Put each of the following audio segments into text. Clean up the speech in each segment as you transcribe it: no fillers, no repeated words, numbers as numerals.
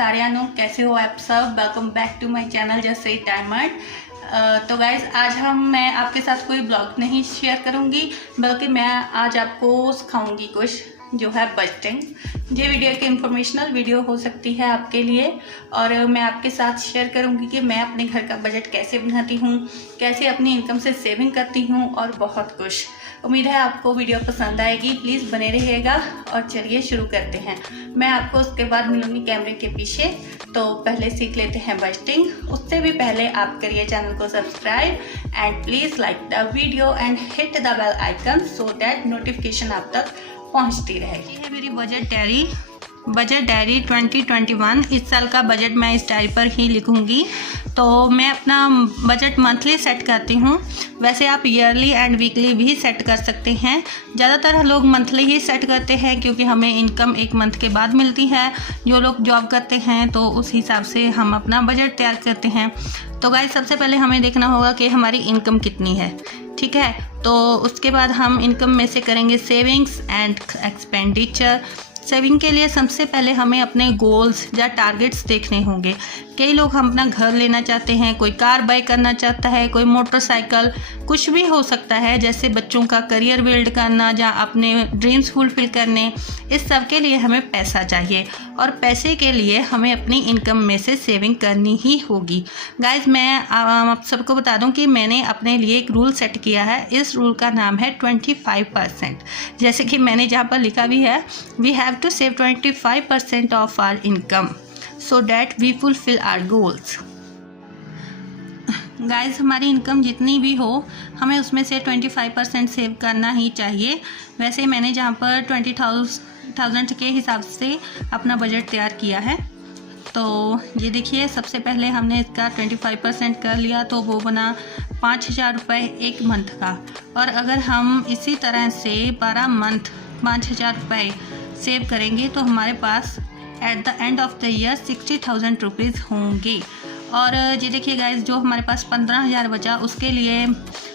सारियानो, कैसे हो आप सब। Welcome back to my channel Jaspreet diamond. तो गाइज़ आज मैं आपके साथ कोई ब्लॉग नहीं शेयर करूंगी, बल्कि मैं आज आपको सिखाऊंगी कुछ जो है बजटिंग। ये वीडियो एक इंफॉर्मेशनल वीडियो हो सकती है आपके लिए, और मैं आपके साथ शेयर करूंगी कि मैं अपने घर का बजट कैसे बनाती हूँ, कैसे अपनी इनकम से सेविंग करती हूँ और बहुत कुछ। उम्मीद है आपको वीडियो पसंद आएगी, प्लीज़ बने रहिएगा। और चलिए शुरू करते हैं। मैं आपको उसके बाद मिलूंगी कैमरे के पीछे, तो पहले सीख लेते हैं बजटिंग। उससे भी पहले आप करिए चैनल को subscribe and please like the video and hit the bell icon so that notification आप तक पहुंचती रहेगी। ये है मेरी बजट डायरी 2021। इस साल का बजट मैं इस डायरी पर ही लिखूंगी। तो मैं अपना बजट मंथली सेट करती हूँ, वैसे आप ईयरली एंड वीकली भी सेट कर सकते हैं। ज़्यादातर लोग मंथली ही सेट करते हैं क्योंकि हमें इनकम एक मंथ के बाद मिलती है। जो लोग जॉब करते हैं तो उस हिसाब से हम अपना बजट तैयार करते हैं। तो गाइस सबसे पहले हमें देखना होगा कि हमारी इनकम कितनी है, ठीक है। तो उसके बाद हम इनकम में से करेंगे सेविंग्स एंड एक्सपेंडिचर। सेविंग के लिए सबसे पहले हमें अपने गोल्स या टारगेट्स देखने होंगे। कई लोग हम अपना घर लेना चाहते हैं, कोई कार बाय करना चाहता है, कोई मोटरसाइकिल, कुछ भी हो सकता है। जैसे बच्चों का करियर बिल्ड करना या अपने ड्रीम्स फुलफिल करने, इस सब के लिए हमें पैसा चाहिए। और पैसे के लिए हमें अपनी इनकम में से सेविंग करनी ही होगी। गाइज मैं आप सबको बता दूं कि मैंने अपने लिए एक रूल सेट किया है। इस रूल का नाम है 25%। जैसे कि मैंने जहाँ पर लिखा भी है, we have to save 25% of our income so that we fulfil our goals. Guys हमारी इनकम जितनी भी हो, हमें उसमें से 25% सेव करना ही चाहिए। वैसे मैंने जहाँ पर 20,000 के हिसाब से अपना बजट तैयार किया है। तो ये देखिए, सबसे पहले हमने इसका 25% कर लिया, तो वो बना 5,000 रुपये एक मंथ का। और अगर हम इसी तरह से 12 मंथ 5,000 रुपये सेव करेंगे तो हमारे पास at the end of the year 60,000 rupees होंगे। और ये देखिए गाइज, जो हमारे पास 15,000 बचा,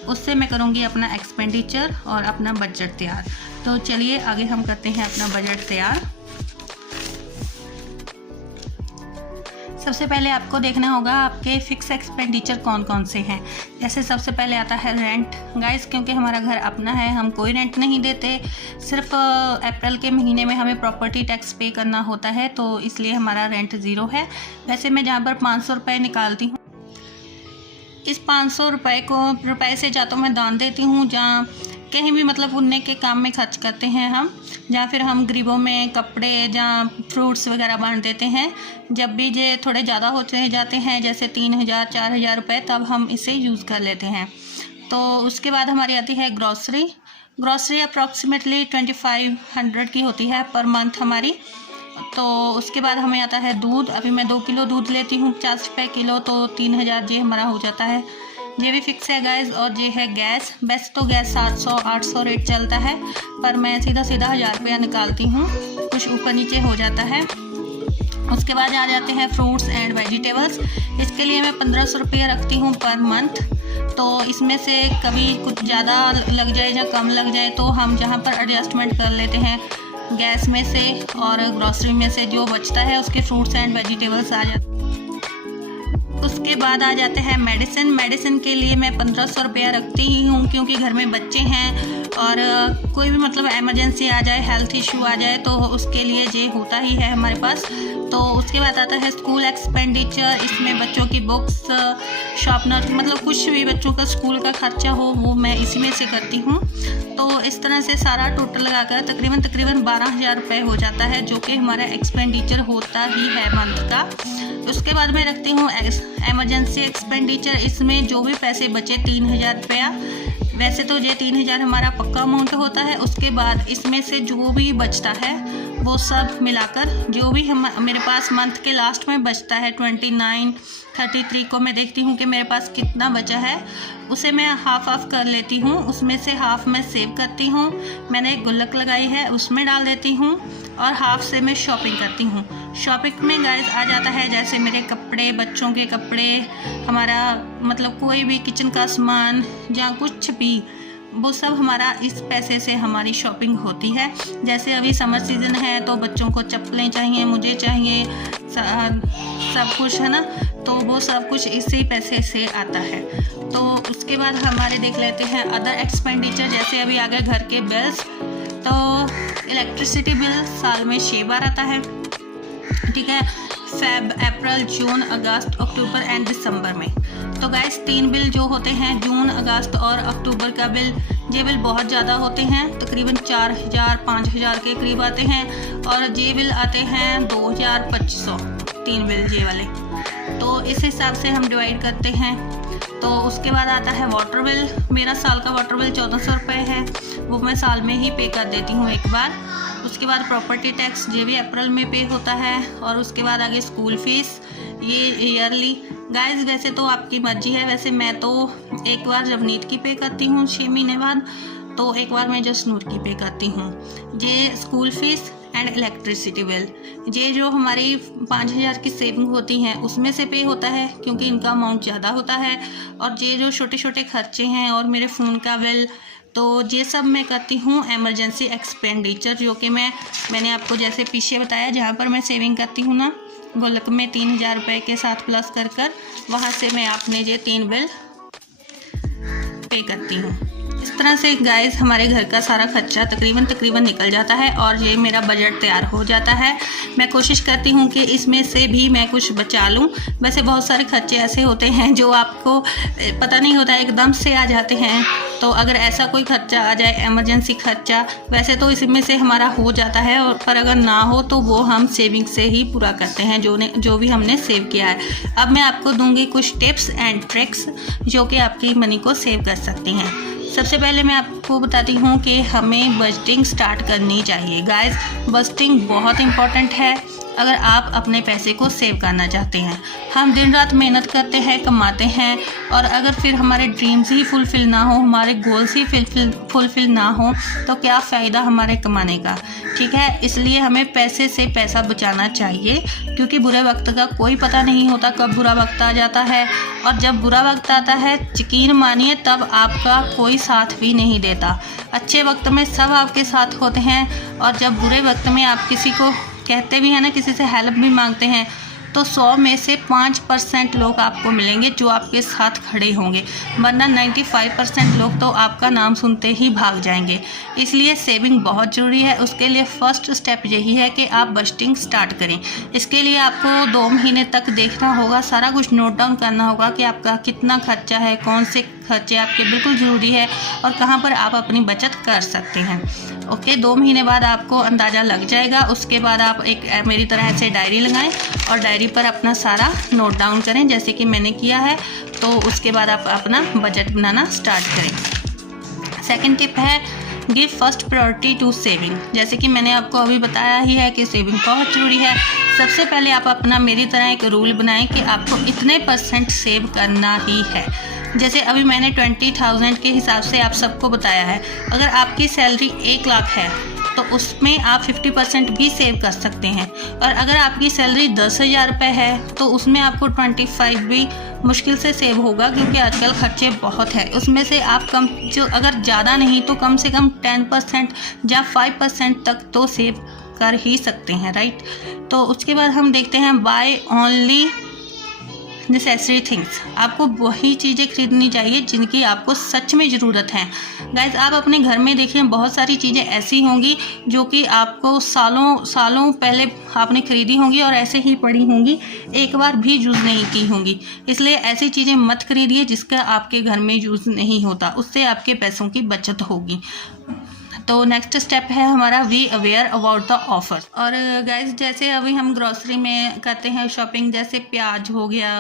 उससे मैं करूँगी अपना एक्सपेंडिचर और अपना बजट तैयार। तो चलिए आगे हम करते हैं अपना बजट तैयार। सबसे पहले आपको देखना होगा आपके फिक्स एक्सपेंडिचर कौन कौन से हैं। जैसे सबसे पहले आता है रेंट। गाइस क्योंकि हमारा घर अपना है, हम कोई रेंट नहीं देते। सिर्फ अप्रैल के महीने में हमें प्रॉपर्टी टैक्स पे करना होता है, तो इसलिए हमारा रेंट ज़ीरो है। वैसे मैं जहाँ पर 500 रुपये निकालती हूँ, इस 500 रुपये से या तो मैं दान देती हूँ, जहाँ कहीं भी मतलब पुण्य के काम में खर्च करते हैं हम, या फिर हम गरीबों में कपड़े या फ्रूट्स वगैरह बांट देते हैं। जब भी ये थोड़े ज़्यादा होते जाते हैं, जैसे 3,000 4,000 रुपये, तब हम इसे यूज़ कर लेते हैं। तो उसके बाद हमारी आती है ग्रॉसरी अप्रॉक्सीमेटली 2500 की होती है पर मंथ हमारी। तो उसके बाद हमें आता है दूध। अभी मैं 2 किलो दूध लेती हूँ 50 रुपये किलो, तो 3,000 ये हमारा हो जाता है। ये भी फिक्स है गाइज। और ये है गैस। वैसे तो गैस 700-800 रेट चलता है, पर मैं सीधा 1,000 रुपया निकालती हूँ, कुछ ऊपर नीचे हो जाता है। उसके बाद आ जाते हैं फ्रूट्स एंड वेजिटेबल्स। इसके लिए मैं 1,500 रुपया रखती हूँ पर मंथ। तो इसमें से कभी कुछ ज़्यादा लग जाए या कम लग जाए, तो हम जहाँ पर एडजस्टमेंट कर लेते हैं गैस में से, और ग्रॉसरी में से जो बचता है उसके फ्रूट्स एंड वेजिटेबल्स आ जाते हैं। उसके बाद आ जाते हैं मेडिसिन के लिए मैं 1,500 रुपया रखती ही हूँ, क्योंकि घर में बच्चे हैं और कोई भी मतलब इमरजेंसी आ जाए, हेल्थ इशू आ जाए, तो उसके लिए ये होता ही है हमारे पास। तो उसके बाद आता है स्कूल एक्सपेंडिचर। इसमें बच्चों की बुक्स, शॉर्पनर, मतलब कुछ भी बच्चों का स्कूल का खर्चा हो, वो मैं इसी में से करती हूँ। तो इस तरह से सारा टोटल लगाकर तकरीबन 12,000 रुपये हो जाता है, जो कि हमारा एक्सपेंडिचर होता ही है मंथ का। उसके बाद मैं रखती हूँ एमरजेंसी एक्सपेंडिचर। इसमें जो भी पैसे बचे 3,000 रुपया, वैसे तो ये 3,000 हमारा पक्का अमाउंट होता है। उसके बाद इसमें से जो भी बचता है वो सब मिलाकर जो भी मेरे पास मंथ के लास्ट में बचता है 29-33 को मैं देखती हूँ कि मेरे पास कितना बचा है, उसे मैं हाफ कर लेती हूँ। उसमें से हाफ मैं सेव करती हूँ, मैंने एक गुल्लक लगाई है उसमें डाल देती हूँ, और हाफ से मैं शॉपिंग करती हूँ। शॉपिंग में गाइस आ जाता है जैसे मेरे कपड़े, बच्चों के कपड़े, हमारा मतलब कोई भी किचन का सामान या कुछ भी, वो सब हमारा इस पैसे से हमारी शॉपिंग होती है। जैसे अभी समर सीज़न है तो बच्चों को चप्पलें चाहिए, मुझे चाहिए, सब कुछ है ना, तो वो सब कुछ इसी पैसे से आता है। तो उसके बाद हमारे देख लेते हैं अदर एक्सपेंडिचर, जैसे अभी आ गए घर के बिल्स। तो इलेक्ट्रिसिटी बिल साल में 6 बार आता है, ठीक है, Feb, April, June, August, October and दिसंबर में। तो गाइस 3 बिल जो होते हैं जून, अगस्त और अक्टूबर का बिल, ये बिल बहुत ज़्यादा होते हैं, तकरीबन 4000-5000 के करीब आते हैं, और ये बिल आते हैं 2500, 3 बिल ये वाले। तो इस हिसाब से हम डिवाइड करते हैं। तो उसके बाद आता है वाटर बिल। मेरा साल का वाटर बिल 1400 रुपये है, वो मैं साल में ही पे कर देती हूँ एक बार। उसके बाद प्रॉपर्टी टैक्स, ये भी अप्रैल में पे होता है। और उसके बाद आगे स्कूल फीस, ये ईयरली। गाइस वैसे तो आपकी मर्जी है, वैसे मैं तो एक बार जब नीट की पे करती हूँ 6 महीने बाद, तो एक बार मैं जस्ट नूट की पे करती हूँ। ये school fees and electricity bill, ये जो हमारी 5000 की सेविंग होती हैं उसमें से पे होता है, क्योंकि इनका अमाउंट ज़्यादा होता है। और ये जो छोटे छोटे खर्चे हैं और मेरे फ़ोन का बिल, तो ये सब मैं करती हूँ एमरजेंसी एक्सपेंडिचर, जो कि मैंने आपको जैसे पीछे बताया, जहाँ पर मैं सेविंग करती हूँ ना गुल्लक में 3000 रुपये के साथ प्लस कर वहाँ से मैं अपने ये 3 बिल पे करती हूँ। इस तरह से गाइस हमारे घर का सारा खर्चा तकरीबन निकल जाता है और ये मेरा बजट तैयार हो जाता है। मैं कोशिश करती हूँ कि इसमें से भी मैं कुछ बचा लूँ। वैसे बहुत सारे खर्चे ऐसे होते हैं जो आपको पता नहीं होता, एकदम से आ जाते हैं। तो अगर ऐसा कोई खर्चा आ जाए, इमरजेंसी खर्चा, वैसे तो इसमें से हमारा हो जाता है, पर अगर ना हो तो वो हम सेविंग से ही पूरा करते हैं जो भी हमने सेव किया है। अब मैं आपको दूंगी कुछ टिप्स एंड ट्रिक्स जो कि आपकी मनी को सेव कर सकती हैं। सबसे पहले मैं आपको बताती हूँ कि हमें बजटिंग स्टार्ट करनी चाहिए। गाइस बजटिंग बहुत इम्पॉर्टेंट है अगर आप अपने पैसे को सेव करना चाहते हैं। हम दिन रात मेहनत करते हैं, कमाते हैं, और अगर फिर हमारे ड्रीम्स ही फुलफ़िल ना हो, हमारे गोल्स ही फुलफ़िल ना हो, तो क्या फ़ायदा हमारे कमाने का। ठीक है, इसलिए हमें पैसे से पैसा बचाना चाहिए, क्योंकि बुरे वक्त का कोई पता नहीं होता कब बुरा वक्त आ जाता है। और जब बुरा वक्त आता है, यकीन मानिए तब आपका कोई साथ भी नहीं देता। अच्छे वक्त में सब आपके साथ होते हैं, और जब बुरे वक्त में आप किसी को कहते भी हैं ना, किसी से हेल्प भी मांगते हैं, तो 100 में से 5% लोग आपको मिलेंगे जो आपके साथ खड़े होंगे, वरना 95% लोग तो आपका नाम सुनते ही भाग जाएंगे। इसलिए सेविंग बहुत ज़रूरी है। उसके लिए फ़र्स्ट स्टेप यही है कि आप बजटिंग स्टार्ट करें। इसके लिए आपको 2 महीने तक देखना होगा, सारा कुछ नोट डाउन करना होगा कि आपका कितना खर्चा है, कौन से खर्चे आपके बिल्कुल ज़रूरी है और कहाँ पर आप अपनी बचत कर सकते हैं। ओके, 2 महीने बाद आपको अंदाज़ा लग जाएगा। उसके बाद आप एक मेरी तरह से डायरी लगाएं और डायरी पर अपना सारा नोट डाउन करें, जैसे कि मैंने किया है। तो उसके बाद आप अपना बजट बनाना स्टार्ट करें। सेकंड टिप है give first priority to saving. जैसे कि मैंने आपको अभी बताया ही है कि सेविंग बहुत ज़रूरी है। सबसे पहले आप अपना मेरी तरह एक रूल बनाएं कि आपको इतने % सेव करना ही है। जैसे अभी मैंने 20,000 के हिसाब से आप सबको बताया है। अगर आपकी सैलरी 1 लाख है तो उसमें आप 50% भी सेव कर सकते हैं, और अगर आपकी सैलरी 10,000 रुपये है तो उसमें आपको 25 भी मुश्किल से सेव होगा, क्योंकि आजकल खर्चे बहुत हैं। उसमें से आप कम, जो अगर ज़्यादा नहीं तो कम से कम 10% या 5% तक तो सेव कर ही सकते हैं, राइट। तो उसके बाद हम देखते हैं बाय ओनली नेसेसरी थिंग्स। आपको वही चीज़ें खरीदनी चाहिए जिनकी आपको सच में ज़रूरत है। गाइस आप अपने घर में देखिए, बहुत सारी चीज़ें ऐसी होंगी जो कि आपको सालों पहले आपने खरीदी होंगी और ऐसे ही पड़ी होंगी, एक बार भी यूज़ नहीं की होंगी। इसलिए ऐसी चीज़ें मत खरीदिए जिसका आपके घर में यूज़ नहीं होता, उससे आपके पैसों की बचत होगी। तो नेक्स्ट स्टेप है हमारा we aware about the offer. और गाइस जैसे अभी हम ग्रॉसरी में करते हैं शॉपिंग, जैसे प्याज हो गया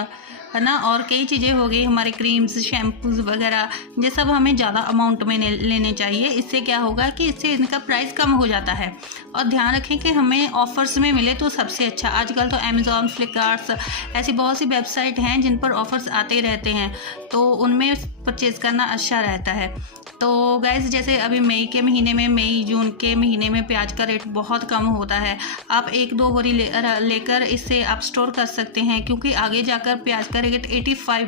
है ना, और कई चीज़ें हो गई, हमारे क्रीम्स, शैम्पूज़ वगैरह, ये सब हमें ज़्यादा अमाउंट में लेने चाहिए। इससे क्या होगा कि इससे इनका प्राइस कम हो जाता है। और ध्यान रखें कि हमें ऑफ़र्स में मिले तो सबसे अच्छा। आजकल तो अमेज़ॉन, फ्लिपकार्ट, ऐसी बहुत सी वेबसाइट हैं जिन पर ऑफ़र्स आते रहते हैं, तो उनमें परचेज़ करना अच्छा रहता है। तो गाइस जैसे अभी मई के महीने में, मई जून के महीने में प्याज का रेट बहुत कम होता है। आप 1-2 बोरी लेकर इससे आप स्टोर कर सकते हैं, क्योंकि आगे जाकर प्याज का रेट 85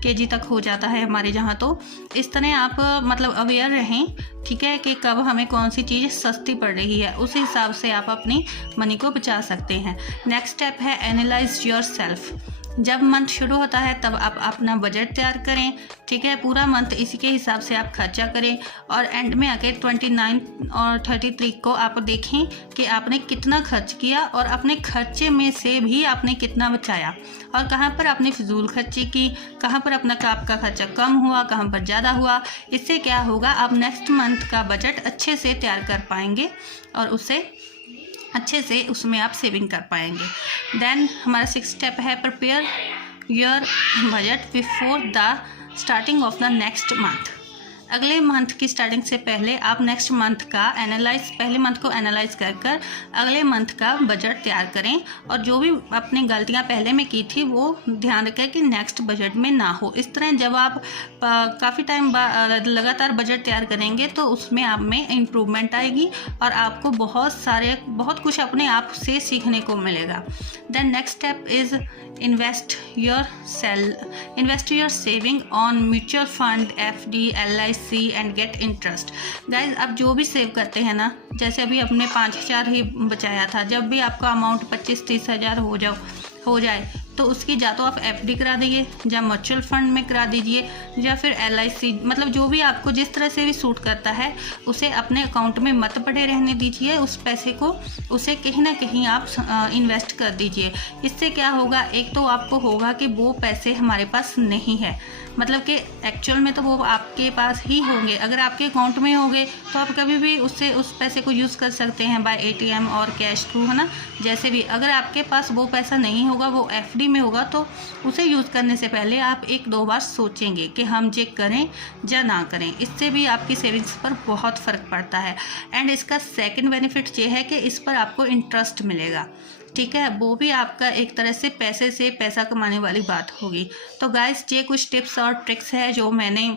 kg तक हो जाता है हमारे यहाँ। तो इस तरह आप मतलब अवेयर रहें, ठीक है, कि कब हमें कौन सी चीज़ सस्ती पड़ रही है, उस हिसाब से आप अपनी मनी को बचा सकते हैं। नेक्स्ट स्टेप है एनालाइज योर सेल्फ। जब मंथ शुरू होता है तब आप अपना बजट तैयार करें, ठीक है, पूरा मंथ इसी के हिसाब से आप खर्चा करें और एंड में आके 29 और 33 को आप देखें कि आपने कितना खर्च किया और अपने खर्चे में से भी आपने कितना बचाया और कहाँ पर आपने फिजूल खर्ची की, कहाँ पर अपना आपका खर्चा कम हुआ, कहाँ पर ज़्यादा हुआ। इससे क्या होगा, आप नेक्स्ट मंथ का बजट अच्छे से तैयार कर पाएंगे और उससे अच्छे से उसमें आप सेविंग कर पाएंगे। देन हमारा 6 स्टेप है prepare your budget before the starting of the next month. अगले मंथ की स्टार्टिंग से पहले आप नेक्स्ट मंथ का पहले मंथ को एनालाइज कर अगले मंथ का बजट तैयार करें और जो भी अपनी गलतियां पहले में की थी वो ध्यान रखें कि नेक्स्ट बजट में ना हो। इस तरह जब आप काफ़ी टाइम लगातार बजट तैयार करेंगे तो उसमें आप में इम्प्रूवमेंट आएगी और आपको बहुत कुछ अपने आप से सीखने को मिलेगा। Then next step is invest your saving on mutual fund, FD, LIC and get interest. Guys आप जो भी सेव करते हैं ना, जैसे अभी अपने 5,000 ही बचाया था, जब भी आपका अमाउंट 25-30 हज़ार हो जाए तो उसकी या तो आप FD करा दीजिए या म्यूचुअल फंड में करा दीजिए या फिर LIC, मतलब जो भी आपको जिस तरह से भी सूट करता है उसे अपने अकाउंट में मत पड़े रहने दीजिए। उस पैसे को उसे कहीं ना कहीं आप इन्वेस्ट कर दीजिए। इससे क्या होगा, एक तो आपको होगा कि वो पैसे हमारे पास नहीं है, मतलब कि एक्चुअल में तो वो आपके पास ही होंगे। अगर आपके अकाउंट में होंगे तो आप कभी भी उस पैसे को यूज़ कर सकते हैं बाय ATM और कैश थ्रू, है ना, जैसे भी। अगर आपके पास वो पैसा नहीं होगा, वो FD में होगा, तो उसे यूज़ करने से पहले आप 1-2 बार सोचेंगे कि हम ये करें या ना करें। इससे भी आपकी सेविंग्स पर बहुत फ़र्क पड़ता है। एंड इसका सेकंड बेनिफिट ये है कि इस पर आपको इंटरेस्ट मिलेगा, ठीक है, वो भी आपका एक तरह से पैसा कमाने वाली बात होगी। तो गाइस ये कुछ टिप्स और ट्रिक्स है जो मैंने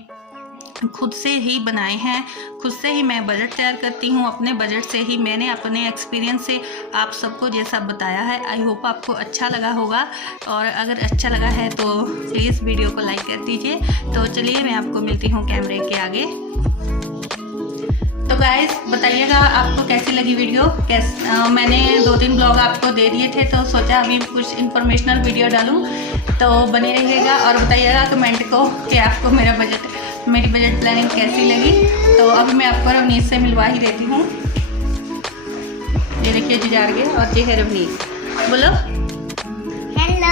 खुद से ही बनाए हैं, खुद से ही मैं बजट तैयार करती हूँ, अपने बजट से ही मैंने अपने एक्सपीरियंस से आप सबको ये सब बताया है। आई होप आपको अच्छा लगा होगा और अगर अच्छा लगा है तो प्लीज़ वीडियो को लाइक कर दीजिए। तो चलिए मैं आपको मिलती हूँ कैमरे के आगे। तो गाइस बताइएगा आपको कैसी लगी वीडियो। मैंने 2-3 ब्लॉग आपको दे दिए थे तो सोचा अभी कुछ इन्फॉर्मेशनल वीडियो डालूं, तो बने रहिएगा और बताइएगा कमेंट को कि आपको मेरी बजट प्लानिंग कैसी लगी। तो अब मैं आपको रवनीत से मिलवा ही देती हूँ। ये देखिए जुजारगे और ये है रवनीत, बोलो हेलो।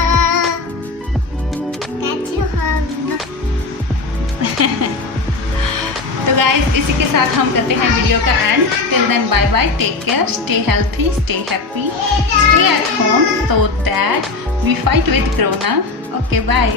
तो गाइस इसी के साथ हम करते हैं वीडियो का end. Till then bye bye, take care, stay healthy, stay happy, stay at home so that we fight with corona. Okay, bye.